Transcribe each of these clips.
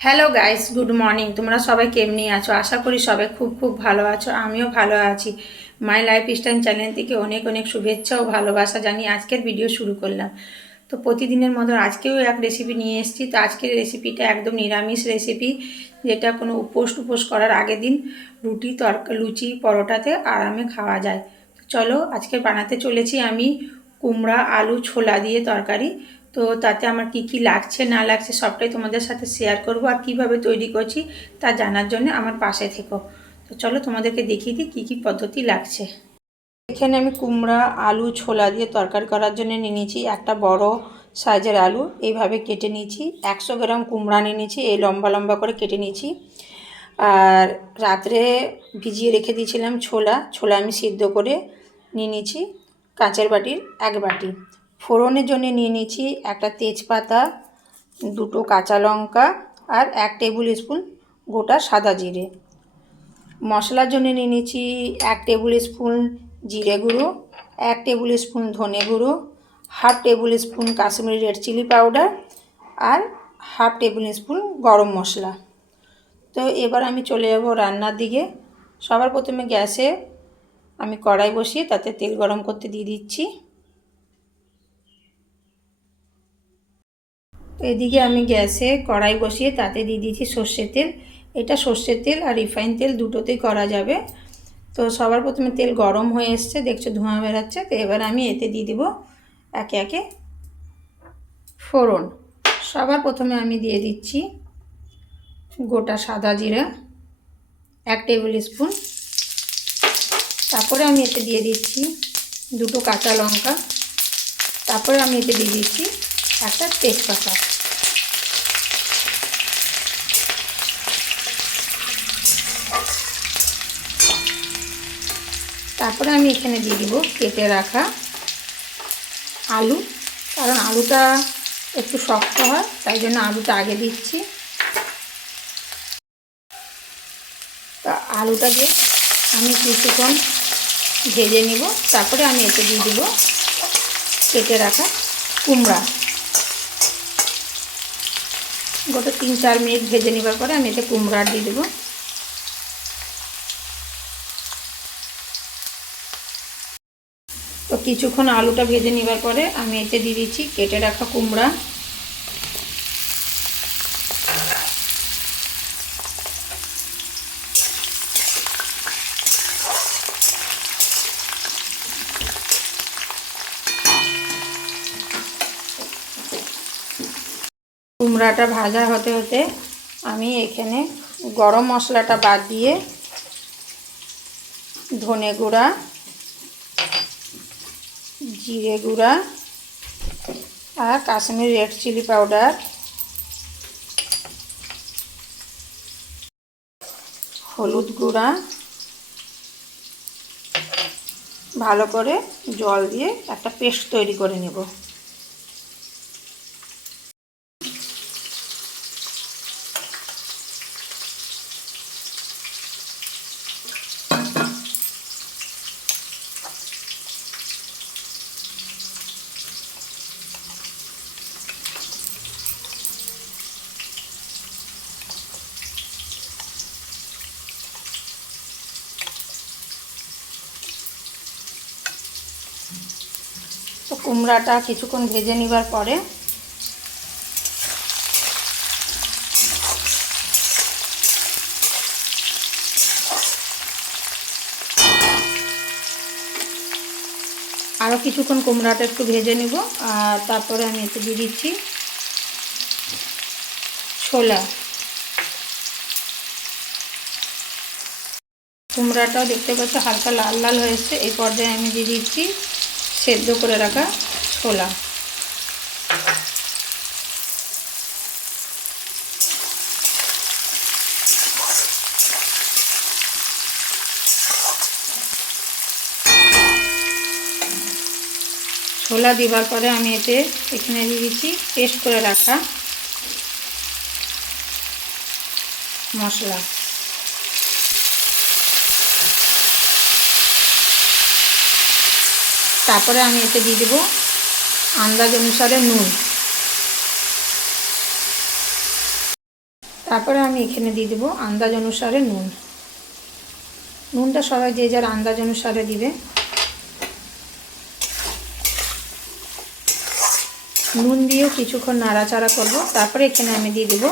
Hello guys, good morning. তোমরা সবাই কেমনি আছো? আশা করি সবাই খুব খুব ভালো আছো। আমিও ভালো আছি। মাই লাইফ স্টাইল চ্যানেল থেকে অনেক অনেক শুভেচ্ছা ও ভালোবাসা জানিয়ে আজকের ভিডিও শুরু করলাম। তো প্রতিদিনের মতো আজকেও এক রেসিপি নিয়ে এসেছি। তো আজকের রেসিপিটা একদম নিরামিষ রেসিপি, যেটা কোনো উপোস করার আগের দিন রুটি লুচি পরোটাতে আরামে খাওয়া যায়। তো চলো আজকে বানাতে চলেছি আমি কুমড়া আলু ছোলা দিয়ে তরকারি। তো তাতে আমার কি কি লাগছে না লাগছে সবটাই তোমাদের সাথে শেয়ার করব, আর কিভাবে তৈরি করছি তা জানার জন্য আমার পাশে থেকো। তো চলো তোমাদেরকে দেখিয়ে দিই কী কী পদ্ধতি লাগছে। এখানে আমি কুমড়া আলু ছোলা দিয়ে তরকারি করার জন্য নিয়ে নিয়েছি একটা বড় সাইজের আলু, এইভাবে কেটে নিয়েছি। 100 গ্রাম কুমড়া নিয়ে নিয়েছি, এই লম্বা লম্বা করে কেটে নিয়েছি। আর রাত্রে ভিজিয়ে রেখে দিয়েছিলাম ছোলা আমি সিদ্ধ করে নিয়ে নিয়েছি কাঁচের বাটির 1 বাটি। ফোড়নের জন্য নিয়ে নিয়েছি একটা তেজপাতা, 2টো কাঁচা লঙ্কা আর 1 টেবিল স্পুন গোটা সাদা জিরে। মশলার জন্য নিয়ে নিয়েছি 1 টেবিল স্পুন জিরে গুঁড়ো, 1 টেবিল স্পুন ধনে গুঁড়ো, half tablespoon Kashmiri red chilli powder আর half tablespoon garam masala. তো এবার আমি চলে যাব রান্নার দিকে। সবার প্রথমে গ্যাসে আমি কড়াই বসিয়ে তাতে তেল গরম করতে দিয়ে দিচ্ছি। তো এদিকে আমি গ্যাসে কড়াই বসিয়ে তাতে দিয়ে দিয়েছি সর্ষের তেল। এটা সর্ষের তেল আর রিফাইন তেল দুটোতেই করা যাবে। তো সবার প্রথমে তেল গরম হয়ে এসছে, দেখছো ধোঁয়া বেরাচ্ছে। তো এবার আমি এতে দিয়ে দেবো একে একে ফোড়ন। সবার প্রথমে আমি দিয়ে দিচ্ছি গোটা সাদা জিরা 1 টেবিল স্পুন। তারপরে আমি এতে দিয়ে দিচ্ছি 2টো কাঁচা লঙ্কা। তারপরে আমি এতে দিয়ে দিচ্ছি একটা তেজপাতা। তারপরে আমি এখানে দিয়ে দিব কেটে রাখা আলু, কারণ আলুটা একটু শক্ত হয় তাই জন্য আলুটা আগে দিচ্ছি। তা আলুটাকে আমি কিছুক্ষণ ভেজে নিব। তারপরে আমি এতে দিয়ে দিব কেটে রাখা কুমড়া। গোটা 3-4 মিনিট ভেজে নেবার পরে আমি এতে কুমড়া দিয়ে দেবো। তো কিছুক্ষণ আলুটা ভেজে নেবার পরে আমি এতে দিয়ে দিচ্ছি কেটে রাখা কুমড়া। কুমড়াটা ভাজা হতে হতে আমি এখানে গরম মশলাটা বাদ দিয়ে ধনে গুঁড়া, জিরে গুঁড়া আর কাশ্মীরি রেড চিলি পাউডার, হলুদ গুঁড়া ভালো করে জল দিয়ে একটা পেস্ট তৈরি করে নেব। তো কুমড়াটা কিছুক্ষণ ভেজে নেবার পরে আরও কিছুক্ষণ কুমড়াটা একটু ভেজে নেব। আর তারপরে আমি এতে দিয়ে দিচ্ছি ছোলা। কুমড়াটাও দেখতে পাচ্ছ হালকা লাল লাল হয়েছে। এই পর্যায়ে আমি দিয়ে দিচ্ছি সেদ্ধ করে রাখা ছোলা। ছোলা দেওয়ার পরে আমি এখানে দিয়ে দিচ্ছি পেস্ট করে রাখা মশলা। তারপরে আমি এতে দিয়ে দেবো আন্দাজ অনুসারে নুন। তারপরে আমি এখানে দিয়ে দেবো আন্দাজ অনুসারে নুন। নুনটা সবাই যে যার আন্দাজ অনুসারে দিবে। নুন দিয়েও কিছুক্ষণ নাড়াচাড়া করব। তারপরে এখানে আমি দিয়ে দেবো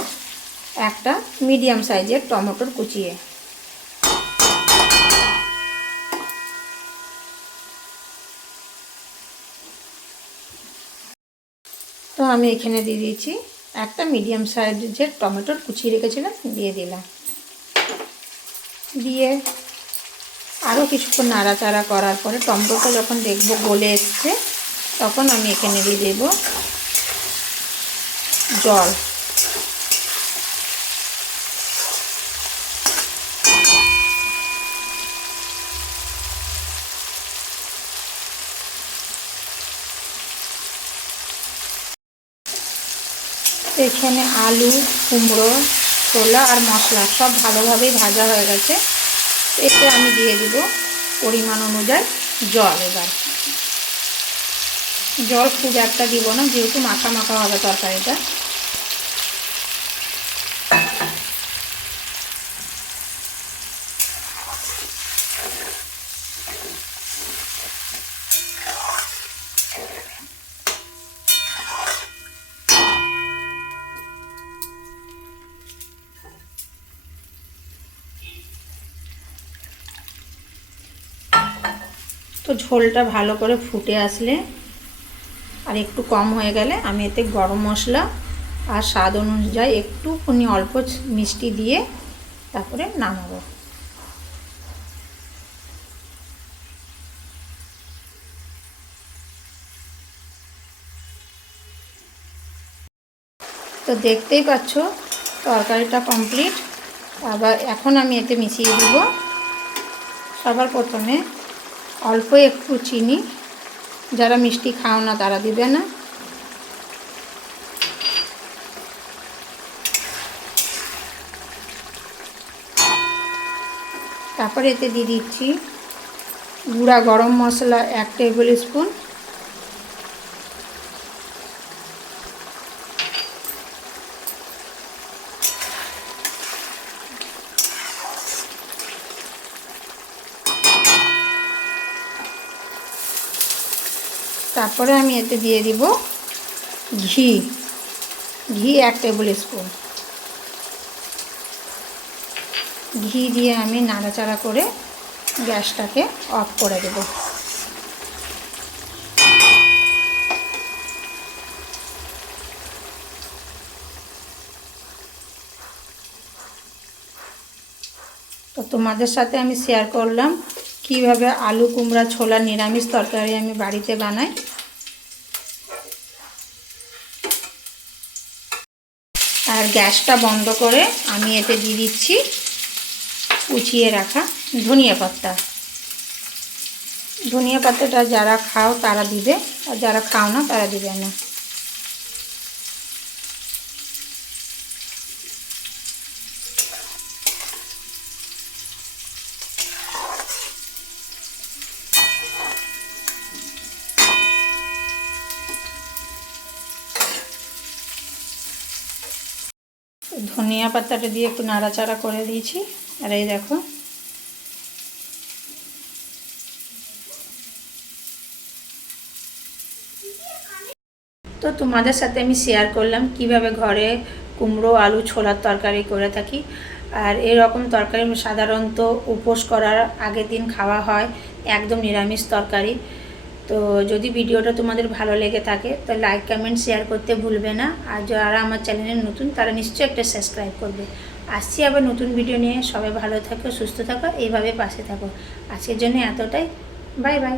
একটা মিডিয়াম সাইজের টমেটোর কুচিয়ে। তো আমি এখানে দিয়ে দিয়েছি একটা মিডিয়াম সাইজের টমেটোর কুচিয়ে রেখেছিলাম, দিয়ে দিলাম। দিয়ে আরও কিছুক্ষণ নাড়াচাড়া করার পরে টমেটোটা যখন দেখব গলে এসছে, তখন আমি এখানে দিয়ে দেব জল। এখানে আলু, কুমড়ো, ছোলা আর মশলা সব ভালোভাবেই ভাজা হয়ে গেছে। এতে আমি দিয়ে দেব পরিমাণ অনুযায়ী জল। এবার জল খুব একটা দিব না, যেহেতু মাখা মাখা হবে তরকারিটা। তো ঝোলটা ভালো করে ফুটে আসলে আর একটু কম হয়ে গেলে আমি এতে গরম মশলা আর স্বাদ অনুযায়ী একটুখানি অল্প মিষ্টি দিয়ে তারপরে নামাবো। তো দেখতেই পাচ্ছ তরকারিটা কমপ্লিট। আবার এখন আমি এতে মিশিয়ে দিব সবার প্রথমে অল্প একটু চিনি। যারা মিষ্টি খাও না তারা দিবে না। তারপরে এতে দিয়ে দিচ্ছি গুঁড়া গরম মশলা 1 টেবিল স্পুন। তারপরে আমি এতে দিয়ে দিব ঘি 1 টেবিল স্পুন। ঘি দিয়ে আমি নাড়াচাড়া করে গ্যাসটাকে অফ করে দেব। তো তোমাদের সাথে আমি শেয়ার করলাম কিভাবে আলু কুমড়া ছোলা নিরামিষ তরকারি আমি বাড়িতে বানাই। আর গ্যাসটা বন্ধ করে আমি এতে দিয়ে দিচ্ছি কুচিয়ে রাখা ধনিয়া পাতা। ধনিয়া পাতাটা যারা খাও তারা দিবে, আর যারা খাও না তারা দিবে না। ধনিয়া পাতাটা দিয়ে একটু নাড়াচাড়া করে দিয়েছি। আর এই দেখো তো তোমাদের সাথে আমি শেয়ার করলাম কিভাবে ঘরে কুমড়ো আলু ছোলার তরকারি করে থাকি। আর এরকম তরকারি সাধারণত উপোস করার আগের দিন খাওয়া হয়, একদম নিরামিষ তরকারি। তো যদি ভিডিওটা তোমাদের ভালো লেগে থাকে তো লাইক কমেন্ট শেয়ার করতে ভুলবে না। আর যারা আমার চ্যানেলে নতুন তারা নিশ্চয়ই একটা সাবস্ক্রাইব করবে। আসছি আবার নতুন ভিডিও নিয়ে। সবাই ভালো থাকো, সুস্থ থাকো, এইভাবে পাশে থাকো। আজকের জন্য এতটাই। Bye bye.